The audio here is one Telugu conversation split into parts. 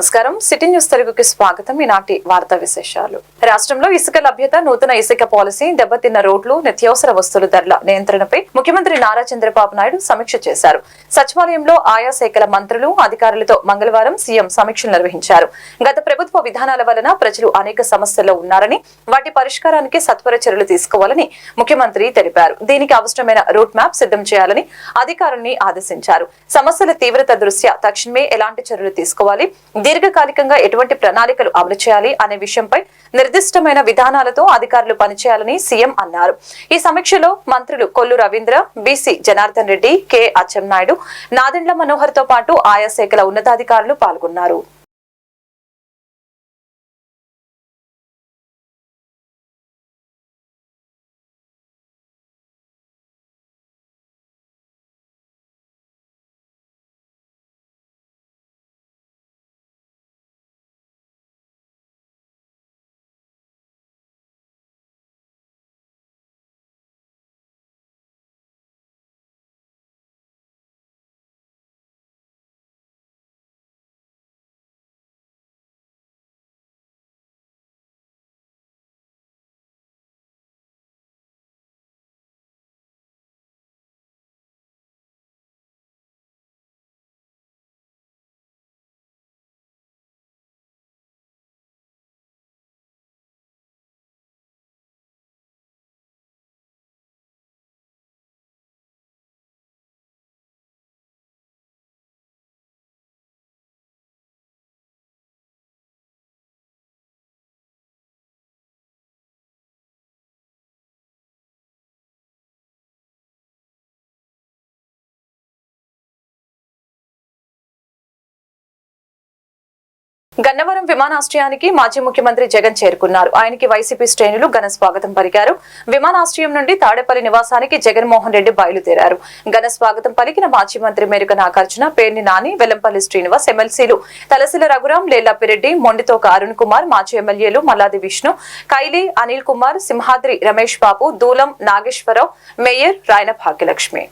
నమస్కారం. సిటీ న్యూస్ తెలుగుకి స్వాగతం. ఈనాటి వార్తా విశేషాలు. రాష్ట్రంలో ఇసుక లభ్యత, నూతన ఇసుక పాలసీ, దెబ్బతిన్న రోడ్లు, నిత్యావసర వస్తువుల ధరల నియంత్రణపై ముఖ్యమంత్రి నారా చంద్రబాబు నాయుడు సమీక్ష చేశారు. సచివాలయంలో ఆయా శాఖల మంత్రులు, అధికారులతో మంగళవారం సీఎం సమీక్షలు నిర్వహించారు. గత ప్రభుత్వ విధానాల వలన ప్రజలు అనేక సమస్యల్లో ఉన్నారని, వాటి పరిష్కారానికి సత్వర చర్యలు తీసుకోవాలని ముఖ్యమంత్రి తెలిపారు. దీనికి అవసరమైన రూట్ మ్యాప్ సిద్ధం చేయాలని అధికారుల్ని ఆదేశించారు. సమస్యల తీవ్రత దృష్ట్యా తక్షణమే ఎలాంటి చర్యలు తీసుకోవాలి, దీర్ఘకాలికంగా ఎటువంటి ప్రణాళికలు అమలు చేయాలి అనే విషయంపై నిర్దిష్టమైన విధానాలతో అధికారులు పనిచేయాలని సీఎం అన్నారు. ఈ సమీక్షలో మంత్రులు కొల్లు రవీంద్ర, బీసీ జనార్దన్ రెడ్డి, కె అచ్చెన్నాయుడు, నాదెండ్ల మనోహర్ తో పాటు ఆయా శాఖల ఉన్నతాధికారులు పాల్గొన్నారు. గన్నవరం విమానాశ్రయానికి మాజీ ముఖ్యమంత్రి జగన్ చేరుకున్నారు. ఆయనకి వైసీపీ శ్రేణులు ఘన స్వాగతం పలికారు. విమానాశ్రయం నుండి తాడేపల్లి నివాసానికి జగన్మోహన్ రెడ్డి బయలుదేరారు. ఘన స్వాగతం పలికిన మాజీ మంత్రి మేరుక నాగార్జున, పేర్ని నాని, వెల్లంపల్లి శ్రీనివాస్, ఎమ్మెల్సీలు తలసిల రఘురాం, లేళ్లపిరెడ్డి, మొండితోక అరుణ్ కుమార్, మాజీ ఎమ్మెల్యేలు మల్లాది విష్ణు, కైలి అనిల్ కుమార్, సింహాద్రి రమేష్ బాబు, దూలం నాగేశ్వరరావు, మేయర్ రాయన భాగ్యలక్ష్మి.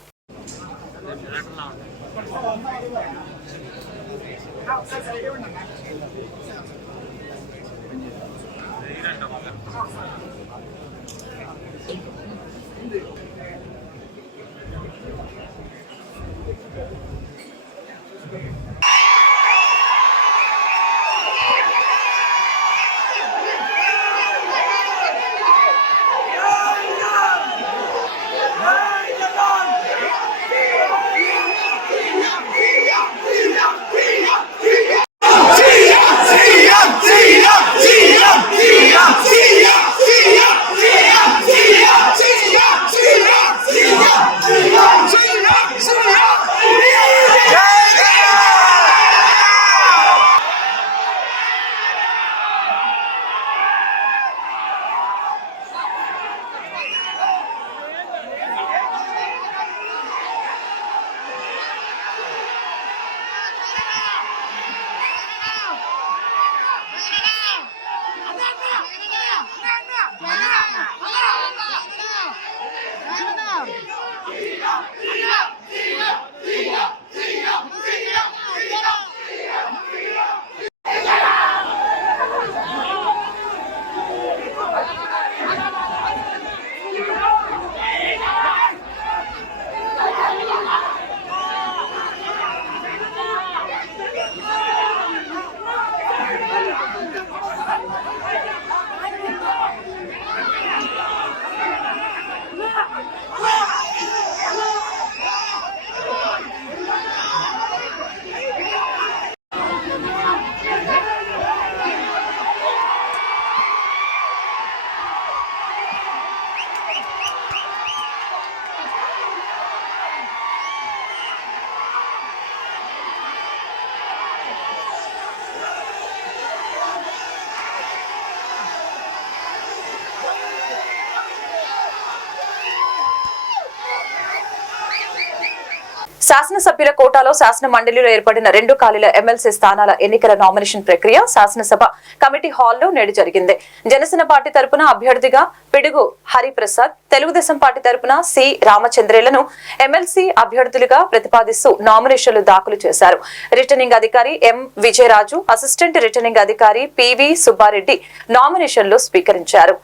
శాసనసభ్యుల కోటాలో శాసన మండలిలో ఏర్పడిన 2 ఖాళీల ఎమ్మెల్సీ స్థానాల ఎన్నికల నామినేషన్ ప్రక్రియ శాసనసభ కమిటీ హాల్లో నేడు జరిగింది. జనసేన పార్టీ తరపున అభ్యర్థిగా పిడుగు హరిప్రసాద్, తెలుగుదేశం పార్టీ తరపున సి రామచంద్రేలను ఎమ్మెల్సీ అభ్యర్థులుగా ప్రతిపాదిస్తూ నామినేషన్లు దాఖలు చేశారు. రిటర్నింగ్ అధికారి ఎం విజయరాజు, అసిస్టెంట్ రిటర్నింగ్ అధికారి పివి సుబ్బారెడ్డి నామినేషన్లు స్వీకరించారు.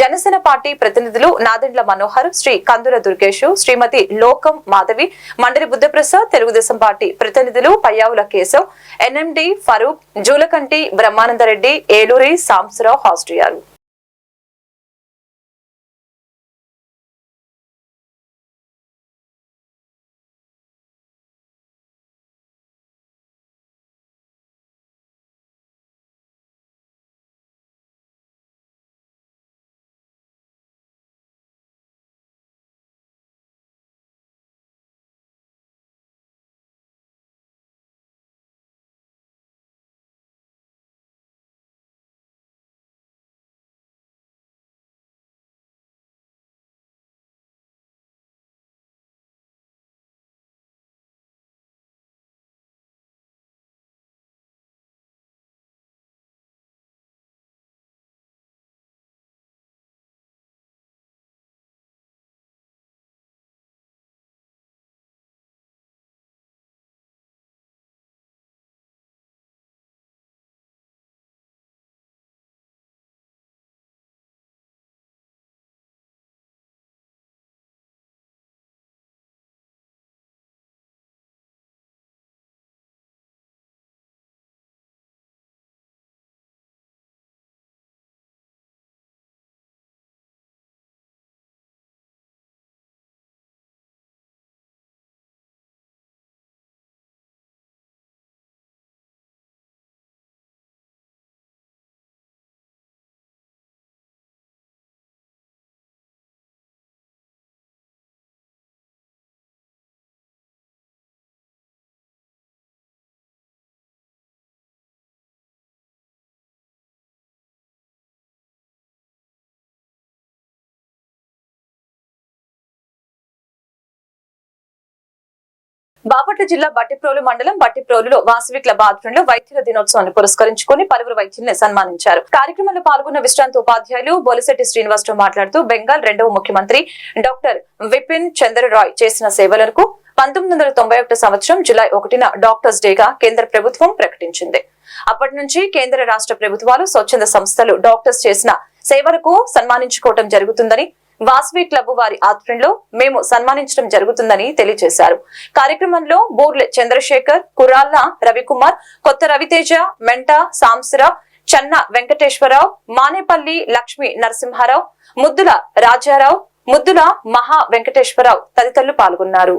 జనసేన పార్టీ ప్రతినిధులు నాదెండ్ల మనోహర్, శ్రీ కందుల దుర్గేష్, శ్రీమతి లోకం మాధవి, మండలి బుద్ధప్రసాద్, తెలుగుదేశం పార్టీ ప్రతినిధులు పయ్యావుల కేశవ్, ఎన్ఎండి ఫరూక్, జూలకంటి బ్రహ్మానందరెడ్డి, ఏలూరి సాంబశివరావు హాజరయ్యారు. బాపట్ల జిల్లా బట్టిప్రోలు మండలం బట్టిప్రోలులో వాసవి క్లబ్ ఆధ్వర్యంలో వైద్యుల దినోత్సవాన్ని పురస్కరించుకుని పలువురు వైద్యుల్ని సన్మానించారు. కార్యక్రమంలో పాల్గొన్న విశ్రాంత ఉపాధ్యాయులు బొలిశెట్టి శ్రీనివాసరావు మాట్లాడుతూ బెంగాల్ 2వ ముఖ్యమంత్రి డాక్టర్ విపిన్ చంద్ర రాయ్ చేసిన సేవలకు 1991 సంవత్సరం జూలై 1న డాక్టర్స్ డేగా కేంద్ర ప్రభుత్వం ప్రకటించింది. అప్పటి నుంచి కేంద్ర రాష్ట్ర ప్రభుత్వాలు స్వచ్ఛంద సంస్థలు డాక్టర్స్ చేసిన సేవలకు సన్మానించుకోవడం జరుగుతుందని, వాసవి క్లబ్ వారి ఆధ్వర్యంలో మేము సన్మానించడం జరుగుతుందని తెలియజేశారు. కార్యక్రమంలో బూర్లె చంద్రశేఖర్, కురాళ్ల రవికుమార్, కొత్త రవితేజ, మెంట సాంబశివరావు, చన్న వెంకటేశ్వరరావు, మానేపల్లి లక్ష్మీ నరసింహారావు, ముద్దుల రాజారావు, ముద్దుల మహా వెంకటేశ్వరరావు తదితరులు పాల్గొన్నారు.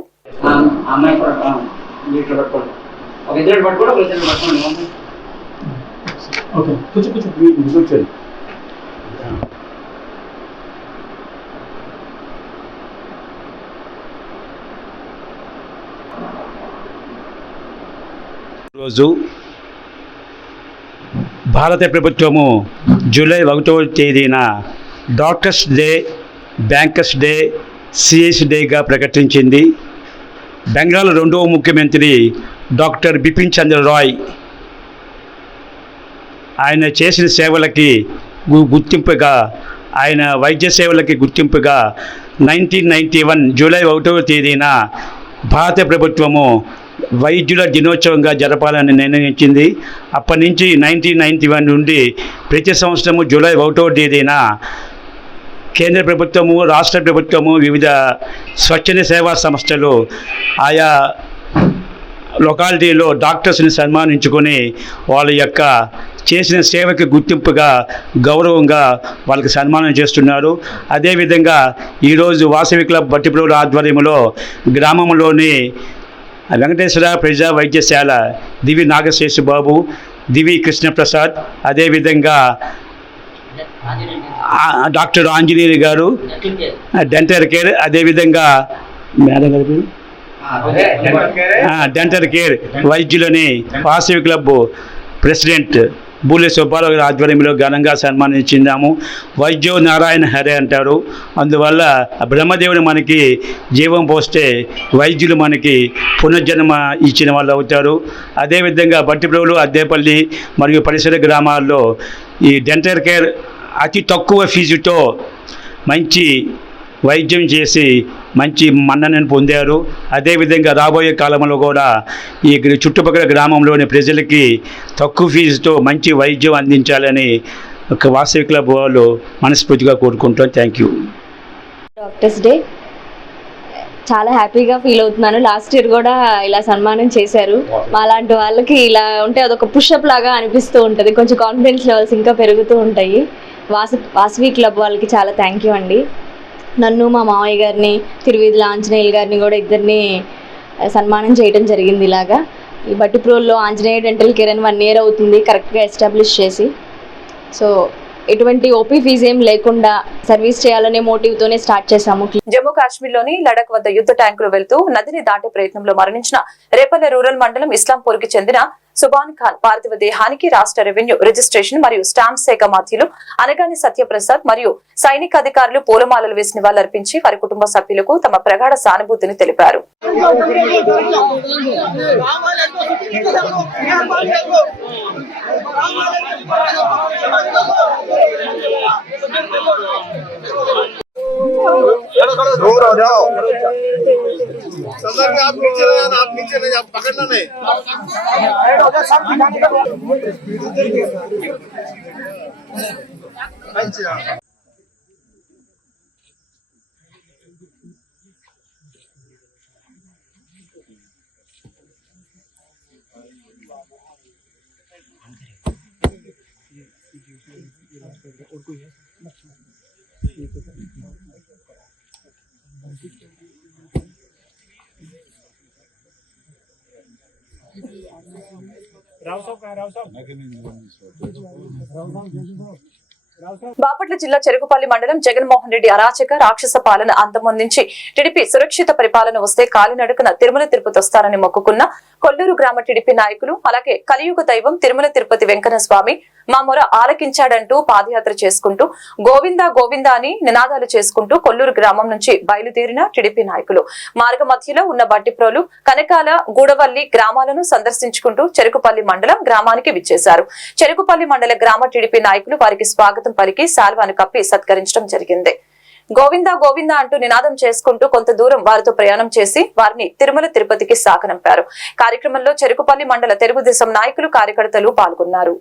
రోజు భారత ప్రభుత్వము జూలై 1వ తేదీన doctors day, bankers day, CS డేగా ప్రకటించింది. బెంగాల్ 2వ ముఖ్యమంత్రి డాక్టర్ బిపిన్ చంద్ర రాయ్ ఆయన చేసిన సేవలకి గుర్తింపుగా, ఆయన వైద్య సేవలకి గుర్తింపుగా 1991 జూలై 1వ తేదీన భారత ప్రభుత్వము వైద్యుల దినోత్సవంగా జరపాలని నిర్ణయించింది. అప్పటి నుంచి 1991 నుండి ప్రతి సంవత్సరము జూలై 1వ తేదీన కేంద్ర ప్రభుత్వము, రాష్ట్ర ప్రభుత్వము, వివిధ స్వచ్ఛంద సేవా సంస్థలు ఆయా లొకాలిటీలో డాక్టర్స్ని సన్మానించుకొని వాళ్ళ యొక్క చేసిన సేవకి గుర్తింపుగా, గౌరవంగా వాళ్ళకి సన్మానం చేస్తున్నారు. అదేవిధంగా ఈరోజు వాసవి క్లబ్ బట్టిప్రోలు ఆధ్వర్యంలో గ్రామంలోని వెంకటేశ్వర ప్రజా వైద్యశాల దివి నాగశేషబాబు, దివి కృష్ణప్రసాద్, అదేవిధంగా డాక్టర్ ఆంజనేయులు గారు డెంటల్ కేర్, అదేవిధంగా మేడం గారు డెంటల్ కేర్ వైద్యులని వాసవి క్లబ్ ప్రెసిడెంట్ బూలె సుబ్బారావు గారి ఆధ్వర్యంలో ఘనంగా సన్మానించినాము. వైద్యో నారాయణ హరే అంటారు. అందువల్ల బ్రహ్మదేవుని మనకి జీవం పోస్తే వైద్యులు మనకి పునర్జన్మ ఇచ్చిన వాళ్ళు అవుతారు. అదేవిధంగా బట్టిప్రోలు, అద్దేపల్లి మరియు పరిసర గ్రామాల్లో ఈ డెంటల్ కేర్ అతి తక్కువ ఫీజుతో మంచి వైద్యం చేసి మంచి మన్ననను పొందారు. అదేవిధంగా రాబోయే కాలంలో కూడా ఈ చుట్టుపక్కల గ్రామంలోని ప్రజలకి తక్కువ ఫీజుతో మంచి వైద్యం అందించాలని ఒక వాసవి క్లబ్ వాళ్ళు మనస్ఫూర్తిగా కోరుకుంటాం. Thank you. డాక్టర్స్ డే చాలా హ్యాపీగా ఫీల్ అవుతున్నాను. లాస్ట్ ఇయర్ కూడా ఇలా సన్మానం చేశారు. మాలాంటి వాళ్ళకి ఇలా ఉంటే అదొక పుషప్ లాగా అనిపిస్తూ ఉంటుంది. కొంచెం కాన్ఫిడెన్స్ లెవెల్స్ ఇంకా పెరుగుతూ ఉంటాయి. వాసవి క్లబ్ వాళ్ళకి చాలా థ్యాంక్ యూ అండి. నన్ను, మా మామయ్య గారిని, తిరువీధుల ఆంజనేయులు గారిని కూడా ఇద్దరిని సన్మానం చేయడం జరిగింది. ఇలాగా ఈ బట్టిప్రోల్లో ఆంజనేయ డెంటల్ కేర్ అని 1 year అవుతుంది కరెక్ట్గా ఎస్టాబ్లిష్ చేసి. సో ఎటువంటి ఓపీ ఫీజు ఏం లేకుండా సర్వీస్ చేయాలనే మోటివ్తోనే స్టార్ట్ చేశాము. జమ్మూ కాశ్మీర్లోని లడక్ వద్ద యుద్ధ ట్యాంకులు వెళ్తూ నదిని దాటే ప్రయత్నంలో మరణించిన రేపల్లె రూరల్ మండలం ఇస్లాంపూర్కి చెందిన సుబాన్ ఖాన్ పార్థివ దేహానికి రాష్ట్ర రెవెన్యూ రిజిస్ట్రేషన్ మరియు స్టాంప్ శాఖ మాధ్యులు అనగాని సత్యప్రసాద్ మరియు సైనిక అధికారులు పూలమాలలు వేసి నివాళులర్పించి వారి కుటుంబ సభ్యులకు తమ ప్రగాఢ సానుభూతిని తెలిపారు. दूर हो जाओ। संदर्भ में आप नीचे नहीं आप पकड़ना नहीं। బాపట్ల జిల్లా చెరుకుపల్లి మండలం జగన్మోహన్ రెడ్డి అరాచక రాక్షస పాలన అంతమొందించి టీడీపీ సురక్షిత పరిపాలన వస్తే కాలినడకన తిరుమల తిరుపతి వస్తారని మొక్కుకున్న కొల్లూరు గ్రామ టీడీపీ నాయకులు, అలాగే కలియుగ దైవం తిరుమల తిరుపతి వెంకన్న స్వామి మా మొర ఆలకించాడంటూ పాదయాత్ర చేసుకుంటూ గోవిందా గోవిందా అని నినాదాలు చేసుకుంటూ కొల్లూరు గ్రామం నుంచి బయలుదేరిన టీడీపీ నాయకులు మార్గ మధ్యలో ఉన్న బట్టిప్రోలు, కనకాల, గూడవల్లి గ్రామాలను సందర్శించుకుంటూ చెరుకుపల్లి మండలం గ్రామానికి విచ్చేశారు. చెరుకుపల్లి మండల గ్రామ టీడీపీ నాయకులు వారికి స్వాగతం పలికి శాల్వాను కప్పి సత్కరించడం జరిగింది. గోవిందా గోవిందా అంటూ నినాదం చేసుకుంటూ కొంత దూరం వారితో ప్రయాణం చేసి వారిని తిరుమల తిరుపతికి సాగనంపారు. కార్యక్రమంలో చెరుకుపల్లి మండల తెలుగుదేశం నాయకులు, కార్యకర్తలు పాల్గొన్నారు.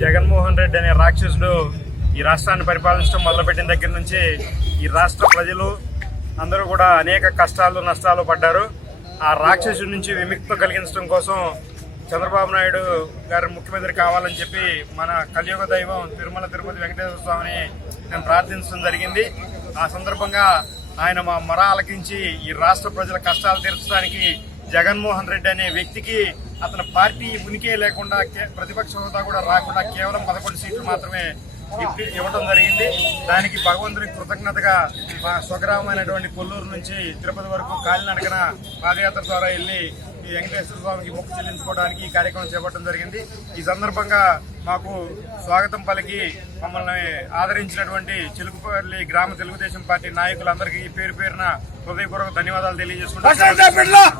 జగన్మోహన్ రెడ్డి అనే రాక్షసుడు ఈ రాష్ట్రాన్ని పరిపాలించడం మొదలుపెట్టిన దగ్గర నుంచి ఈ రాష్ట్ర ప్రజలు అందరూ కూడా అనేక కష్టాలు నష్టాలు పడ్డారు. ఆ రాక్షసుడి నుంచి విముక్తి కలిగించడం కోసం చంద్రబాబు నాయుడు గారు ముఖ్యమంత్రి కావాలని చెప్పి మన కలియుగ దైవం తిరుమల తిరుపతి వెంకటేశ్వర స్వామిని నేను ప్రార్థించడం జరిగింది. ఆ సందర్భంగా ఆయన మా మొర ఆలకించి ఈ రాష్ట్ర ప్రజల కష్టాలు తీర్చడానికి జగన్మోహన్ రెడ్డి అనే వ్యక్తికి అతని పార్టీ ఉనికి లేకుండా ప్రతిపక్ష హోదా కూడా రాకుండా కేవలం 11 సీట్లు మాత్రమే ఇవ్వడం జరిగింది. దానికి భగవంతునికి కృతజ్ఞతగా మా స్వగ్రామైనటువంటి కొల్లూరు నుంచి తిరుపతి వరకు కాలినడకన పాదయాత్ర ద్వారా వెళ్ళి ఈ వెంకటేశ్వర స్వామికి మొక్కు చెల్లించుకోవడానికి ఈ కార్యక్రమం చేపట్టడం జరిగింది. ఈ సందర్భంగా మాకు స్వాగతం పలికి మమ్మల్ని ఆదరించినటువంటి చిలుకుపల్లి గ్రామ తెలుగుదేశం పార్టీ నాయకులందరికీ పేరు పేరున హృదయపూర్వక ధన్యవాదాలు తెలియజేసుకుంటున్నాను.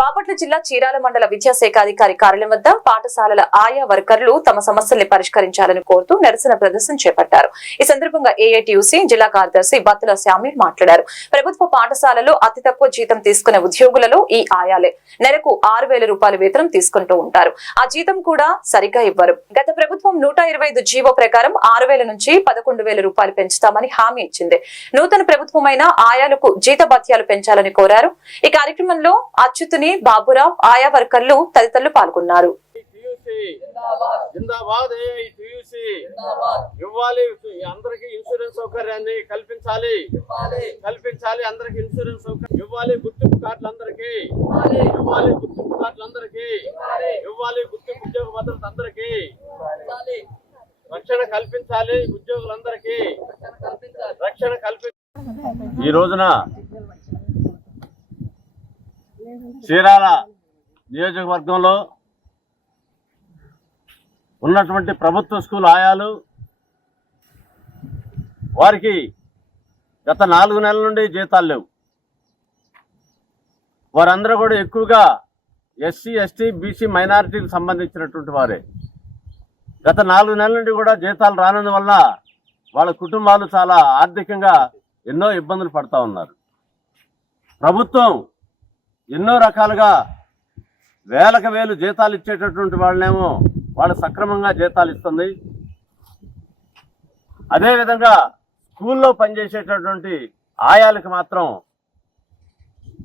బాపట్ల జిల్లా చీరాల మండల విద్యాశాఖ అధికారి కార్యాలయం వద్ద పాఠశాలల ఆయా వర్కర్లు తమ సమస్యల్ని పరిష్కరించాలని కోరుతూ నిరసన ప్రదర్శన చేపట్టారు. ఈ సందర్భంగా ఏఐటియుసి జిల్లా కార్యదర్శి బత్తుల శామీర్ మాట్లాడారు. ప్రభుత్వ పాఠశాలలో అతి తక్కువ జీతం తీసుకునే ఉద్యోగులలో ఈ ఆయాలే. నెలకు 6,000 రూపాయల వేతనం తీసుకుంటూ ఉంటారు. ఆ జీతం కూడా సరిగా ఇవ్వరు. గత ప్రభుత్వం 125 జీవో ప్రకారం 6,000 నుంచి 11,000 రూపాయలు పెంచుతామని హామీ ఇచ్చింది. నూతన ప్రభుత్వమైన ఆయాలకు జీతభత్యాలు పెంచాలని కోరారు. ఈ కార్యక్రమంలో అచ్యుతుని, బాబురావు, ఆయా వర్కర్లు తదితరులు పాల్గొన్నారు. ఇవ్వాలి, అందరికి ఇన్సూరెన్స్ సౌకర్యాన్ని కల్పించాలి, అందరికి ఇన్సూరెన్స్ సౌకర్యం ఇవ్వాలి, గుర్తింపు కార్డులు అందరికి ఇవ్వాలి, గుర్తింపు ఉద్యోగ భద్రత అందరికి రక్షణ కల్పించాలి, ఉద్యోగులందరికీ రక్షణ కల్పించాలి. ఈ రోజున చీరాల నియోజకవర్గంలో ఉన్నటువంటి ప్రభుత్వ స్కూల్ ఆయాలు వారికి గత 4 నెలల నుండి జీతాలు లేవు. వారందరూ కూడా ఎక్కువగా ఎస్సీ, ఎస్టీ, బీసీ మైనారిటీకి సంబంధించినటువంటి వారే. గత 4 నెలల నుండి కూడా జీతాలు రానందువల్ల వాళ్ళ కుటుంబాలు చాలా ఆర్థికంగా ఎన్నో ఇబ్బందులు పడతా ఉన్నారు. ప్రభుత్వం ఎన్నో రకాలుగా వేలకు వేలు జీతాలు ఇచ్చేటటువంటి వాళ్ళనేమో వాళ్ళు సక్రమంగా జీతాలు ఇస్తుంది. అదేవిధంగా స్కూల్లో పనిచేసేటటువంటి ఆయాలకు మాత్రం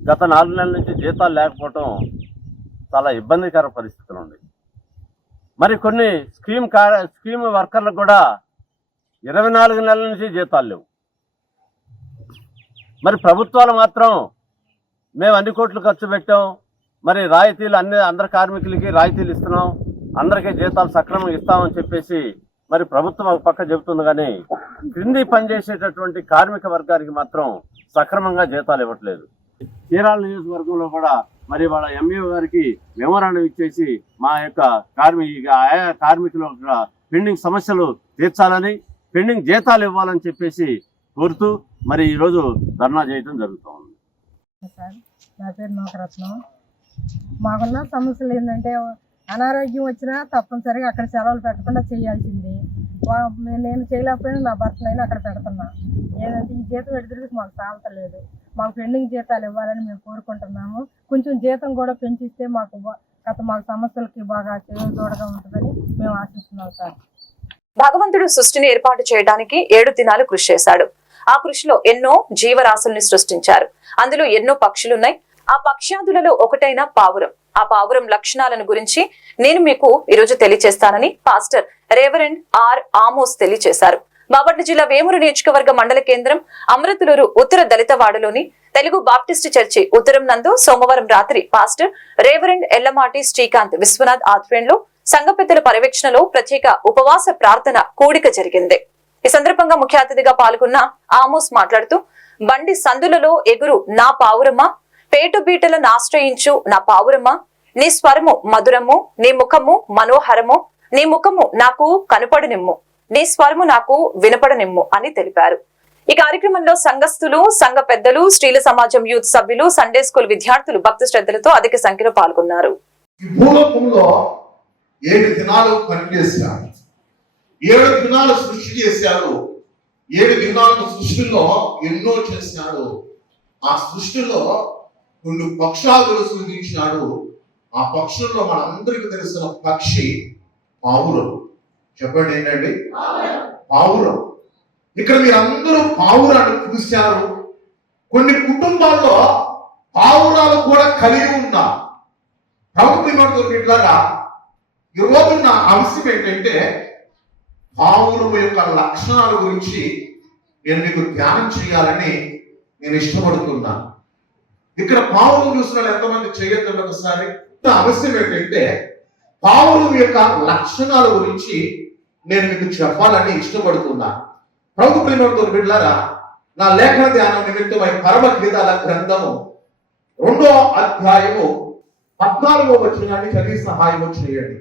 గత 4 నెలల నుంచి జీతాలు లేకపోవటం చాలా ఇబ్బందికర పరిస్థితులు ఉంది. మరి కొన్ని స్కీమ్ వర్కర్లకు కూడా 24 నెలల నుంచి జీతాలు లేవు. మరి ప్రభుత్వాలు మాత్రం మేము అన్ని కోట్లు ఖర్చు పెట్టాం, మరి రాయితీలు అందరి కార్మికులకి రాయితీలు ఇస్తున్నాం, అందరికీ జీతాలు సక్రమంగా ఇస్తామని చెప్పేసి మరి ప్రభుత్వం ఒక పక్క చెబుతుంది. కానీ క్రింది పనిచేసేటటువంటి కార్మిక వర్గానికి మాత్రం సక్రమంగా జీతాలు ఇవ్వట్లేదు. చీరాల నియోజకవర్గంలో కూడా మరి వాళ్ళ ఎంఈఓ గారికి మెమోరాండం ఇచ్చేసి మా యొక్క ఆయా కార్మికుల పెండింగ్ సమస్యలు తీర్చాలని, పెండింగ్ జీతాలు ఇవ్వాలని చెప్పేసి కోరుతూ మరి ఈరోజు ధర్నా చేయడం జరుగుతూ ఉంది. సార్, నా పేరు నోకరత్నం. మాకున్న సమస్యలు ఏంటంటే అనారోగ్యం వచ్చినా తప్పనిసరిగా అక్కడ సెలవులు పెట్టకుండా చేయాల్సింది. నేను చేయలేకపోయినా నా భర్తనైనా అక్కడ పెడుతున్నా. ఏదంటే ఈ జీతం ఎదురుకి మాకు సాగుతలేదు. మాకు పెండింగ్ జీతాలు ఇవ్వాలని మేము కోరుకుంటున్నాము. కొంచెం జీతం కూడా పెంచిస్తే మాకు సమస్యలకి బాగా తోడుగా ఉంటుందని మేము ఆశిస్తున్నాం సార్. భగవంతుడు సృష్టిని ఏర్పాటు చేయడానికి 7 దినాలు కృషి చేశాడు. ఆ కృషిలో ఎన్నో జీవరాశుల్ని సృష్టించారు. అందులో ఎన్నో పక్షులున్నాయి. ఆ పక్ష్యాదులలో ఒకటైన పావురం. ఆ పావురం లక్షణాలను గురించి నేను మీకు ఈరోజు తెలియజేస్తానని పాస్టర్ రెవరెండ్ ఆర్ ఆమోస్ తెలియజేశారు. బాపట్ల జిల్లా వేమూరు నియోజకవర్గ మండల కేంద్రం అమృతులూరు ఉత్తర దళితవాడలోని తెలుగు బాప్టిస్టు చర్చి ఉత్తరం నందు సోమవారం రాత్రి పాస్టర్ రెవరెండ్ ఎల్లమాటి శ్రీకాంత్ విశ్వనాథ్ ఆధ్వర్యంలో సంఘ పెద్దల పర్యవేక్షణలో ప్రత్యేక ఉపవాస ప్రార్థన కూడిక జరిగింది. ఈ సందర్భంగా ముఖ్య అతిథిగా పాల్గొన్న ఆమోస్ మాట్లాడుతూ, బండి సందులలో ఎగురు నా పావురమ్మ, పేటు బీటలను ఆశ్రయించు నా పావురమ్మ, నీ స్వరము మధురము, నీ ముఖము మనోహరము, నీ ముఖము నాకు కనుపడనిమ్ము, నీ స్వరము నాకు వినపడనిమ్ము అని తెలిపారు. ఈ కార్యక్రమంలో సంఘస్థులు, సంఘ పెద్దలు, స్త్రీల సమాజం యూత్ సభ్యులు, సండే స్కూల్ విద్యార్థులు భక్తి శ్రద్ధలతో అధిక సంఖ్యలో పాల్గొన్నారు. 7 దినాలు పనిచేశాడు. 7 దినాలు సృష్టి చేశాడు. 7 దినాల సృష్టిలో ఎన్నో చేశాడు. ఆ సృష్టిలో కొన్ని పక్షాదులు సృష్టించినాడు. ఆ పక్షుల్లో మనందరికీ తెలిసిన పక్షి పావురం. చెప్పండి ఏంటండి? పావురం. ఇక్కడ మీరందరూ పావురాన్ని చూశారు. కొన్ని కుటుంబాల్లో పావురాలు కూడా కలిగి ఉన్నారు. ప్రభుత్వం ఈ రోజు నా అంశం ఏంటంటే పావురం యొక్క లక్షణాల గురించి నేను మీకు ధ్యానం చేయాలని నేను ఇష్టపడుతున్నాను. ఇక్కడ పావురం చూసిన ఎంతమంది చేయొద్దండి ఒకసారి. అంశం ఏంటంటే పావురం యొక్క లక్షణాల గురించి నేను మీకు చెప్పాలని ఇష్టపడుతున్నాను. ప్రభు ప్రేమతో బిడ్డలారా, నా లేఖన ధ్యానం నిమిత్తమై పరమగీతాల గ్రంథము 2వ అధ్యాయము 14వ వచనాన్ని చదివి సహాయం చేయండి.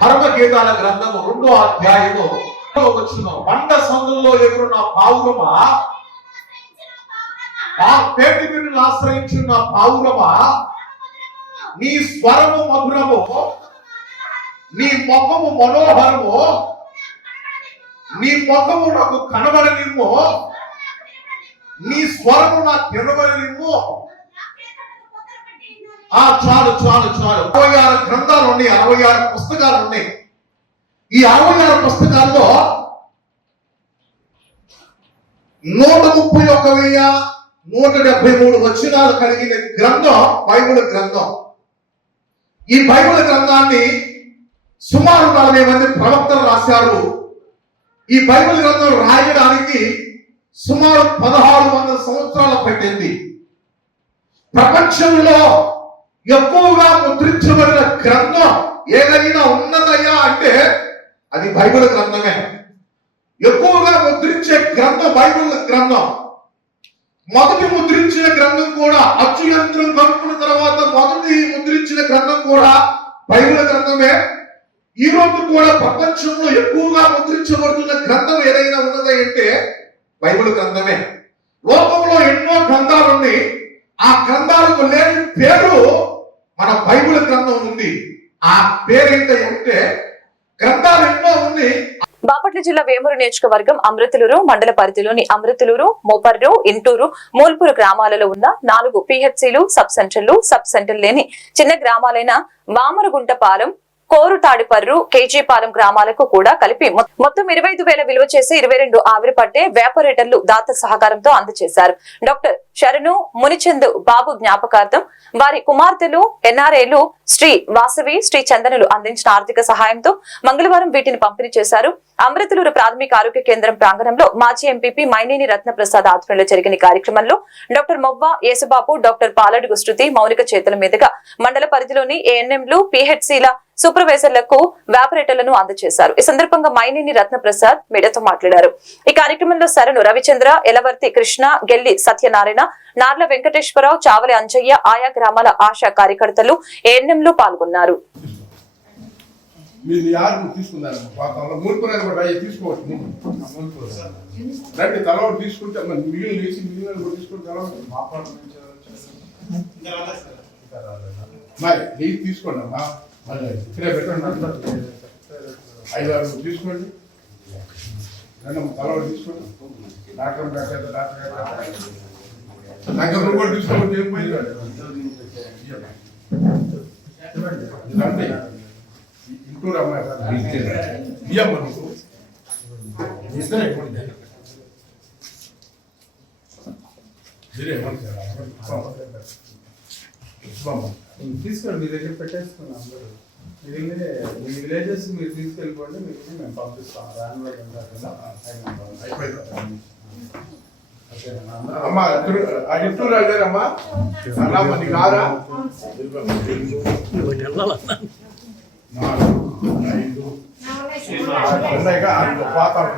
పరమగీతాల గ్రంథము 2వ అధ్యాయము 14వ వచనం. బండ సందుల్లో ఎగురున్న పావురమా, ఆ పేటి బిడ్డను ఆశ్రయించున్న పావురమా, నీ స్వరము మధురము, నీ ముఖము మనోహరము, నీ ముఖము నాకు కనబడనిమ్ము, నీ స్వరము నాకు వినబడనిమ్ము. చాలు చాలు చాలు. 66 గ్రంథాలు ఉన్నాయి, 66 పుస్తకాలు ఉన్నాయి. ఈ 66 పుస్తకాల్లో 131,173 వచనాలు కలిగిన గ్రంథం బైబిల్ గ్రంథం. ఈ బైబిల్ గ్రంథాన్ని సుమారు 40 మంది ప్రవక్తలు రాశారు. ఈ బైబిల్ గ్రంథం రాయడానికి సుమారు 1600 సంవత్సరాలు పట్టింది. ప్రపంచంలో ఎక్కువగా ముద్రించబడిన గ్రంథం ఏదైనా ఉన్నదయ్యా అంటే అది బైబిల్ గ్రంథమే. ఎక్కువగా ముద్రించే గ్రంథం బైబిల్ గ్రంథం. మొదటి ముద్రించిన గ్రంథం కూడా, అచ్చు యంత్రం కనుక్కున్న తర్వాత మొదటి ముద్రించిన గ్రంథం కూడా బైబిల్ గ్రంథమే. ఈ రోజు కూడా ప్రపంచంలో ఎక్కువగా ముద్రించబడుతున్న గ్రంథం ఏదైనా ఉన్నది అంటే బైబిల్ గ్రంథమే. లోకంలో ఎన్నో గ్రంథాలు ఉన్నాయి, ఆ గ్రంథాలకు లేని పేరు మన బైబిల్ గ్రంథం ఉంది. ఆ పేరేంటంటే గ్రంథాలు ఎన్నో ఉన్నాయి. బాపట్ల జిల్లా వేమూరు నియోజకవర్గం అమృతలూరు మండల పరిధిలోని అమృతలూరు, మోపర్రు, ఇంటూరు, మూల్పూరు గ్రామాలలో ఉన్న 4 పిహెచ్సిలు, సబ్ సెంటర్ లేని చిన్న గ్రామాలైన వామరుగుంటపాలెం, కోరుతాడిపర్రు, కేజీపాలెం గ్రామాలకు కూడా కలిపి మొత్తం 25,000 విలువ చేసి 22 ఆవిరి పట్టే వేపరేటర్లు దాత సహకారంతో అందజేశారు. డాక్టర్ శరణు మునిచందు బాబు జ్ఞాపకార్థం వారి కుమార్తెలు ఎన్ఆర్ఐలు శ్రీ వాసవి, శ్రీ చందనులు అందించిన ఆర్థిక సహాయంతో మంగళవారం వీటిని పంపిణీ చేశారు. అమృతలూరు ప్రాథమిక ఆరోగ్య కేంద్రం ప్రాంగణంలో మాజీ ఎంపీపీ మైనేని రత్నప్రసాద్ ఆధ్వర్యంలో జరిగిన కార్యక్రమంలో డాక్టర్ మొవ్వ యేసుబాబు, డాక్టర్ పాలడుగు శృతి మౌనిక చేతుల మీదుగా మండల పరిధిలోని ఏఎన్ఎంలు, పిహెచ్సిల సూపర్వైజర్లకు వ్యాపరేటర్లను అందజేశారు. ఈ సందర్భంగా మైనేని రత్నప్రసాద్ మీడియాతో మాట్లాడారు. ఈ కార్యక్రమంలో శరణు, రవిచంద్ర, ఎలవర్తి కృష్ణ, గెల్లి సత్యనారాయణ, నార్ల వెంకటేశ్వరరావు, చావలి అంజయ్య, ఆయా గ్రామాల ఆశా కార్యకర్తలు, ఏఎన్ఎంలు పాల్గొన్నారు. తీసుకోండి అమ్మా, ఇక్కడే పెట్టండి, 5-6 తీసుకోండి, తలవాడు తీసుకోండి, డాక్టర్ కూడా తీసుకోండి. ఇంటూరు అమ్మాయి ఇయ్యమ్మ తీసుకోండి, మీ దగ్గర పెట్టేసుకున్నాం అందరూ. మీ విలేజెస్ మీరు తీసుకెళ్ళిపోండి, మీకు మేము పంపిస్తాం. రాని వాళ్ళు ఉంటారు కదా, అమ్మా ఇంటూరు అదేనమ్మా అలా మన కాదా 4 పాతాలు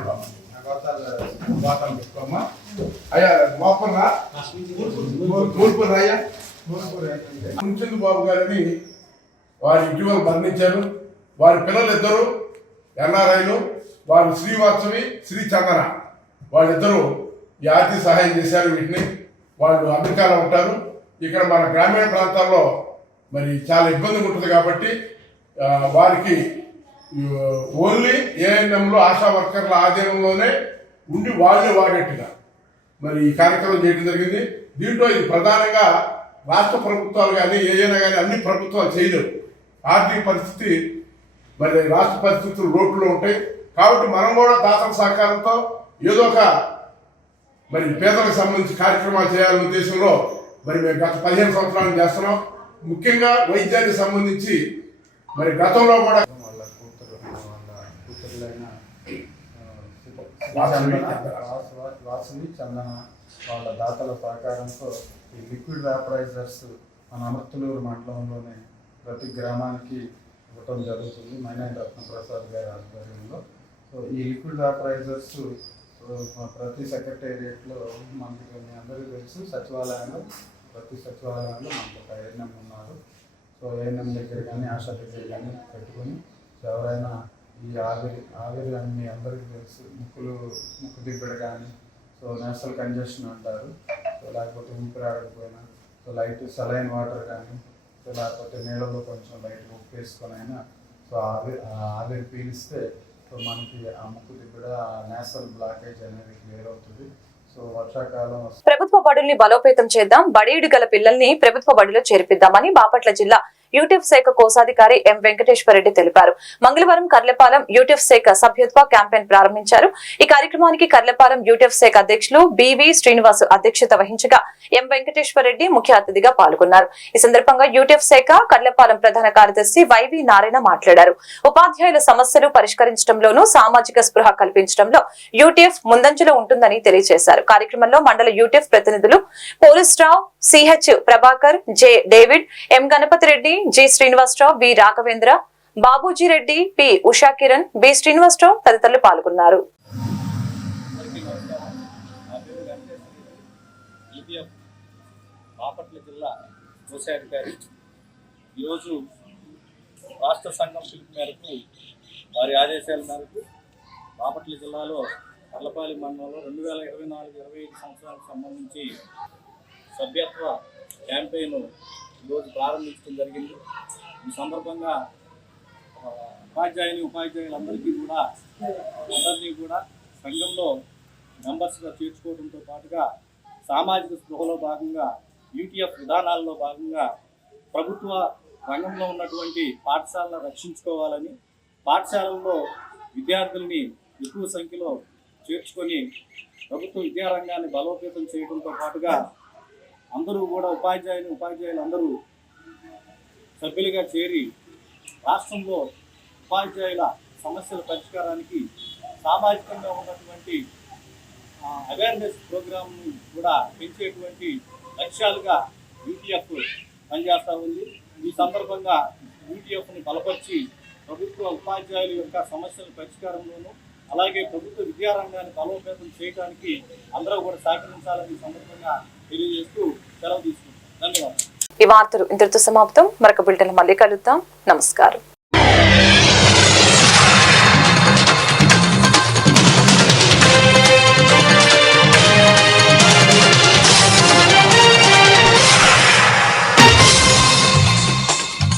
పెట్టుకోమ్మా. అయ్యా మోపర్రా, మూల్పూర్ అయ్యా మునిచందు బాబు గారిని వారి ఇటీవల మరణించారు. వారి పిల్లలు 2 ఎన్ఆర్ఐలు, వారు శ్రీవాత్సవి, శ్రీ చందన, వాళ్ళిద్దరూ ఈ ఆర్థిక సహాయం చేశారు. వీటిని వాళ్ళు అమెరికాలో ఉంటారు. ఇక్కడ మన గ్రామీణ ప్రాంతాల్లో మరి చాలా ఇబ్బంది ఉంటుంది కాబట్టి వారికి ఓన్లీ ఏఎన్ఎంలో ఆశా వర్కర్ల ఆధీనంలోనే ఉండి వాళ్ళే వాడేట్టుగా మరి ఈ కార్యక్రమం చేయడం జరిగింది. దీంట్లో ఇది ప్రధానంగా రాష్ట్ర ప్రభుత్వాలు కానీ ఏదైనా కానీ అన్ని ప్రభుత్వాలు చేయలేవు. ఆర్థిక పరిస్థితి మరి రాష్ట్ర పరిస్థితులు రోడ్లో ఉంటాయి కాబట్టి మనం కూడా దాతల సహకారంతో ఏదో ఒక మరి పేదలకు సంబంధించి కార్యక్రమాలు చేయాలనే ఉద్దేశంలో మరి మేము గత 15 సంవత్సరాలు చేస్తున్నాం. ముఖ్యంగా వైద్యానికి సంబంధించి మరి గతంలో కూడా వాసవి, చందన వాళ్ళ దాతల సహకారంతో ఈ లిక్విడ్ వ్యాపరైజర్స్ మన అమర్తలూరు మండలంలోనే ప్రతి గ్రామానికి ఇవ్వటం జరుగుతుంది మైనేని రత్నప్రసాద్ గారి ఆధ్వర్యంలో. సో ఈ లిక్విడ్ వ్యాపరైజర్స్ ప్రతి సెక్రటేరియట్లో మనకి మీ అందరికీ తెలుసు, ప్రతి సచివాలయంలో మనకు ఒక ఏఎన్ఎం ఉన్నారు. సో ఏఎన్ఎం దగ్గర కానీ ఆశా దగ్గర కానీ పెట్టుకొని ఎవరైనా ఈ ఆవిరి అని మీ అందరికీ తెలుసు, ముక్కు దిబ్బడ కానీ, సో నేషనల్ కంజెషన్ అంటారు, సో లేకపోతే ఊపిరి ఆడకపోయినా, సో లైట్ సలైన్ వాటర్ కానీ, లేకపోతే నీళ్ళలో కొంచెం లైట్గా ఉప్పు వేసుకొని అయినా సో ఆవిరి పీలిస్తే సో మనకి ఆ ముక్కు దిబ్బడ నేషనల్ బ్లాకేజ్ అనేది క్లియర్ అవుతుంది. సో వర్షాకాలం ప్రభుత్వ బడుల్ని బలోపేతం చేద్దాం, బడియుడు గల పిల్లల్ని ప్రభుత్వ బడిలో చేర్పిద్దామని బాపట్ల జిల్లా యూటిఎఫ్ శాఖ కోశాధికారి ఎం వెంకటేశ్వరరెడ్డి తెలిపారు. మంగళవారం కర్లపాలెం యూటిఎఫ్ శాఖ సభ్యత్వ క్యాంపెయిన్ ప్రారంభించారు. ఈ కార్యక్రమానికి కర్లపాలెం యూటిఎఫ్ శాఖ అధ్యక్షులు బివి శ్రీనివాస్ అధ్యక్షత వహించగా ఎం వెంకటేశ్వరరెడ్డి ముఖ్య అతిథిగా పాల్గొన్నారు. ఈ సందర్భంగా యూటిఎఫ్ శాఖ కర్లపాలెం ప్రధాన కార్యదర్శి వైవి నారాయణ మాట్లాడారు. ఉపాధ్యాయుల సమస్యలు పరిష్కరించడంలోనూ సామాజిక స్పృహ కల్పించడంలో యూటిఎఫ్ ముందంజలో ఉంటుందని తెలియజేశారు. కార్యక్రమంలో మండల యూటిఎఫ్ ప్రతినిధులు Polisrao, CH Prabhakar, J David, M Ganapathi Reddy, G Srinivasarao, B Raghavendra, Babuji Reddy, P Usha Kiran, B Srinivasarao తదితరులు పాల్గొన్నారు. బాపట్ల జిల్లా కోశాధికారి ఈరోజు రాష్ట్ర సంఘం పిలుపు మేరకు వారి ఆదేశాల మేరకు బాపట్ల జిల్లాలో కర్లపాలెం మండలంలో 2024-25 సంవత్సరాలకు సంబంధించి సభ్యత్వ క్యాంపెయిన్ ఈరోజు ప్రారంభించడం జరిగింది. ఈ సందర్భంగా ఉపాధ్యాయులందరినీ కూడా సంఘంలో మెంబర్స్గా చేర్చుకోవడంతో పాటుగా సామాజిక స్పృహలో భాగంగా యూటీఎఫ్ విధానాల్లో భాగంగా ప్రభుత్వ రంగంలో ఉన్నటువంటి పాఠశాలను రక్షించుకోవాలని, పాఠశాలల్లో విద్యార్థుల్ని ఎక్కువ సంఖ్యలో చేర్చుకొని ప్రభుత్వ విద్యారంగాన్ని బలోపేతం చేయడంతో పాటుగా అందరూ కూడా ఉపాధ్యాయులందరూ సభ్యులుగా చేరి రాష్ట్రంలో ఉపాధ్యాయుల సమస్యల పరిష్కారానికి సామాజికంగా ఉన్నటువంటి అవేర్నెస్ ప్రోగ్రామ్ని కూడా పెంచేటువంటి లక్ష్యాలుగా యూటీఎఫ్ పనిచేస్తూ ఉంది. ఈ సందర్భంగా యూటీఎఫ్ని బలపరిచి ప్రభుత్వ ఉపాధ్యాయుల యొక్క సమస్యల పరిష్కారంలోనూ అలాగే ప్రభుత్వ విద్యారంగాన్ని బలోపేతం చేయడానికి అందరూ కూడా సహకరించాలని సందర్భంగా తెలియజేస్తూ సెలవు తీసుకుంటాం. ధన్యవాదాలు. ఈ వార్తలు ఇంతటితో సమాప్తం. మరొక బులెటిన్ మళ్ళీ కలుద్దాం. నమస్కారం.